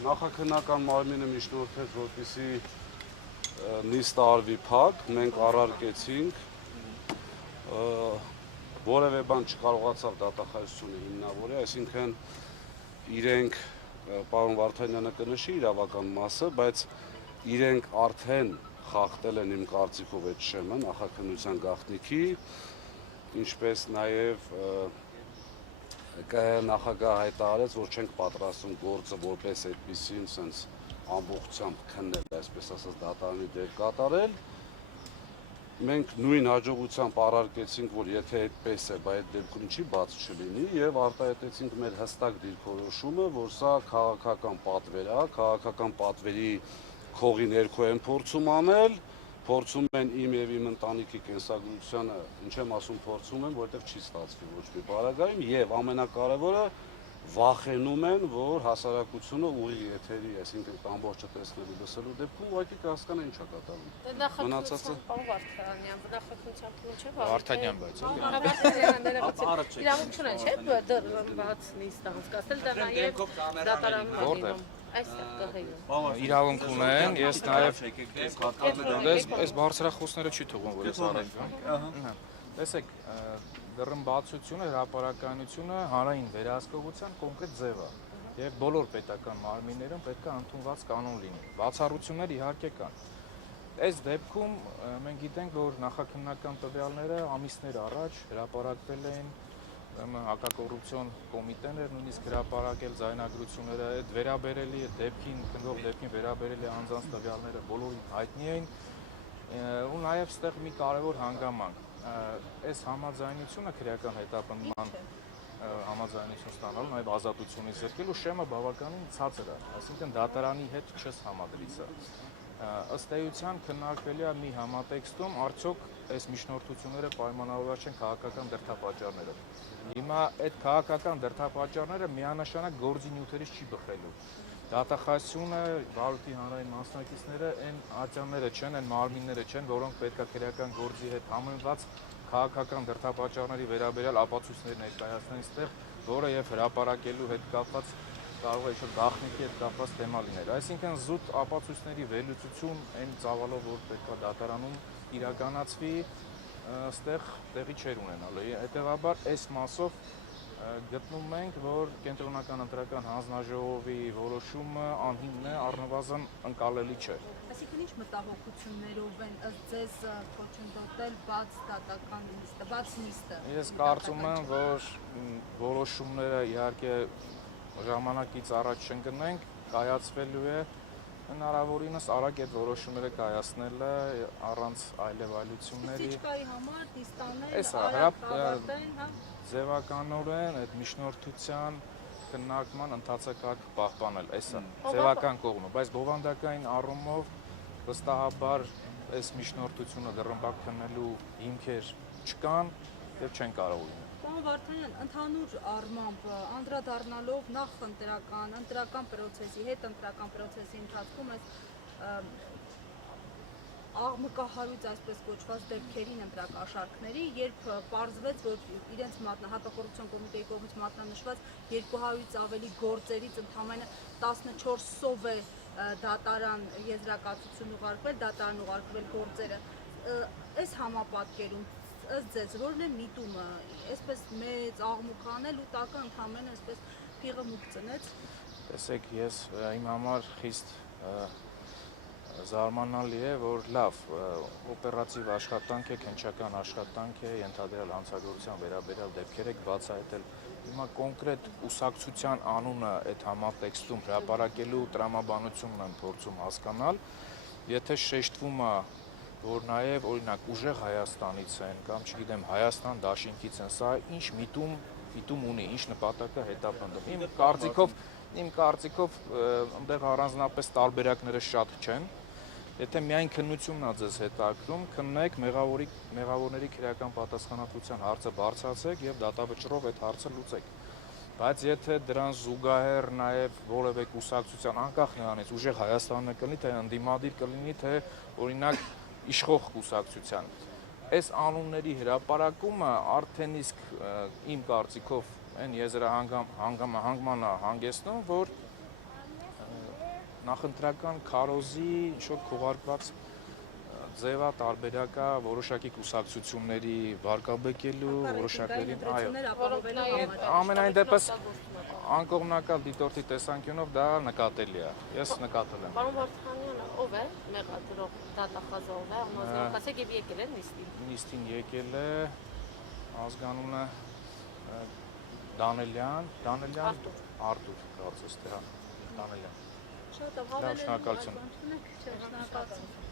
Նախաքննական մարմինը միջնորդեց, որպեսզի նիստը արվի փակ, մենք առարկեցինք, որևէ բան չկարողացավ դատախազությունը հիմնավորել, այսինքն իրենք պարոն Վարդանյանը կնշի իրավական մասը, բայց իրենք արդեն խախտել են իմ կարծիքով այդ շեմը նախաքննության գաղտնիքի, ինչպես նաև ԿՀ նախագահը հայտարարեց, որ չենք պատրաստում գործը որպես այդպիսին սենց ամբողջությամբ քննել, այսպես ասած դատարանի դեր կատարել։ Մենք նույն հաջողությամբ առարկեցինք, որ եթե այդպես է, բայց այդ դեպքում չի բաց չլինի եւ արտահայտեցինք մեր հստակ դիրքորոշումը, որ սա քաղաքական պատվեր է, քաղաքական պատվերի քողի ներքո են փորձում անել, փորձում են իմ եւ իմ ընտանիքի կենսագրությանը, ինչ եմ ասում փորձում են, որովհետեւ չի ստացվի ոչ մի բaragայում եւ ամենակարևորը վախենում են, որ հասարակությունը ուղիղ եթերի, այսինքն ամբողջը տեսնելու լսելու դեպքում ուղղակի կհասկանա ինչ է կատարվում։ Մնացածը Վարդանյան, նախաքննության փուլ չէ, Վարդանյան բայց։ Իրավունք չունեն, չէ՞, դեռ բաց նիստ անցկացնել, դա նաեւ դատարանում իրավունք ունեն, ես նաև այս բարձրախոսները չի թողում, որ ես առայժմ։ Տեսեք, դռնբացությունը, հրապարակայնությունը հանրային վերահսկողության կոնկրետ ձև է եւ բոլոր պետական մարմիններում պետք է ընդունված կանոն լինի։ Բացառություններ իհարկե կան։ Այս դեպքում մենք գիտենք, որ նախաքննական տվյալները ամիսներ առաջ հրապարակվել են հակակոռուպցիոն կոմիտեն էր նույնիսկ հրապարակել ձայնագրությունները, այդ վերաբերելի դեպքին, քննող դեպքին վերաբերելի անձանց տվյալները բոլորին հայտնի էին, ու նաև ստեղ մի կարևոր հանգամանք, այս համաձայնությունը քրեական հետապնդման համաձայնություն ստանալու, նաև ազատությունից զրկելու շեմը բավականին ցածր է, այսինքն դատարանի հետ չես համադրի սա։ Ըստ էության քննարկվելի է մի համատեքստում, արդյոք այս միջնորդությունները պայմանավորված չեն քաղաքական դրդապատճառներով։ Հիմա այդ քաղաքական դրդապատճառները միանշանակ գործի նյութերից չի բխելու։ Դատախազությունը, վարույթի հանրային մասնակիցները այն ատյանները չեն, այն մարմինները չեն, որոնք պետք է քրեական գործի հետ համեմված քաղաքական դրդապատճառների վերաբերյալ ապացույցներ ներկայացնեն այստեղ, որը եւ հրապարակելու հետ կապված կարող է ինչ-որ գաղտնիքի հետ կապված թեմա լինել։ Այսինքն զուտ ապացույցների վերլուծություն այն ծավալով, որ պետք է դատարանում իրականացվի, այստեղ տեղի չէր ունենալու։ Հետևաբար այս մասով գտնում ենք, որ կենտրոնական ընտրական հանձնաժողովի որոշումը անհիմն է, առնվազն ընկալելի չէ։ Այսինքն ինչ մտահոգություններով են ըստ ձեզ խոչընդոտել բաց դատական նիստը, բաց նիստը։ Ես կարծում եմ, որ որոշումները իհարկե ժամանակից առաջ չընկնենք, կայացվելու է հնարավորինս արագ այդ որոշումները կայացնելը առանց այլևայլությունների։ Սիչկայի համար նիստանել, արագ ավարտեն, հա։ Ձևականորեն այդ միջնորդության քննարկման ընթացակարգ պահպանել, էսա ձևական կողմը, բայց բովանդակային առումով վստահաբար այս միջնորդությունը դռնբակ քննելու հիմքեր չկան եւ չեն կարող լինել։ Պարոն Վարդանյան, ընդհանուր առմամբ անդրադառնալով նախ ընտրական պրոցեսի, հետընտրական պրոցեսի ընթացքում այս աղմկահարույց այսպես կոչված դեպքերին ընտրակաշարքների, երբ պարզվեց, որ իրենց հակակոռուպցիոն կոմիտեի կողմից մատնանշված 200-ից ավելի գործերից ընդամենը 14 սով է դատարան եզրակացություն ուղարկվել, դատարան ուղարկվել գործերը, այս համապատկերում ըստ ձեզ որն է միտումը, այսպես մեծ աղմուկ անել ու տակը ընդամենը այսպես փիղը մուկ ծնեց։ Տեսեք, ես իմ համար խիստ զարմանալի է, որ լավ օպերատիվ աշխատանք է, քննչական աշխատանք է, ենթադրյալ հանցագործության վերաբերյալ դեպքեր եք բացահայտել։ Հիմա կոնկրետ կուսակցության անունը այդ համատեքստում հրապարակելու տրամաբանությունն եմ փորձում հասկանալ, եթե շեշտվում է, որ նաև օրինակ ուժեղ Հայաստանից են կամ չգիտեմ Հայաստան դաշինքից են, սա ինչ միտում ունի, ինչ նպատակը հետապնդում։ Իմ կարծիքով այնտեղ առանձնապես տարբերակները շատ չեն։ Եթե միայն քննությունն է ձեզ հետաքրում, քննեք, մեղավորների քրեական պատասխանատվության հարցը բարձրացրեք եւ դատավճռով այդ հարցը լուծեք։ Բայց եթե դրան զուգահեռ նաև որևէ կուսակցության անկախ նրանից ուժեղ Հայաստանը կլինի, թե ընդդիմադիր կլինի, թե օրինակ իշխող կուսակցության, այս անունների հրապարակումը արդեն իսկ իմ կարծիքով այն եզրահանգմանը հանգեցնում, որ նախընտրական քարոզի ինչ-որ քողարկված ձևա տարբերակա որոշակի կուսակցությունների վարկաբեկելու, որոշակներին, այո, ամենայն դեպս անկողմնակալ դիտորդի տեսանկյունով դա նկատելի է, ես նկատել եմ։ Պարոն Վարդանյանը ով է մեղադրող դատախազը ով է, անձնավորացեք եւ եկել է նիստին։ Նիստին եկել է ազգանունը Դանելյան, Արտուր, կարծես թե հա, Դանելյան։ Շատ Շնորհակալություն։ շնորհակալություն։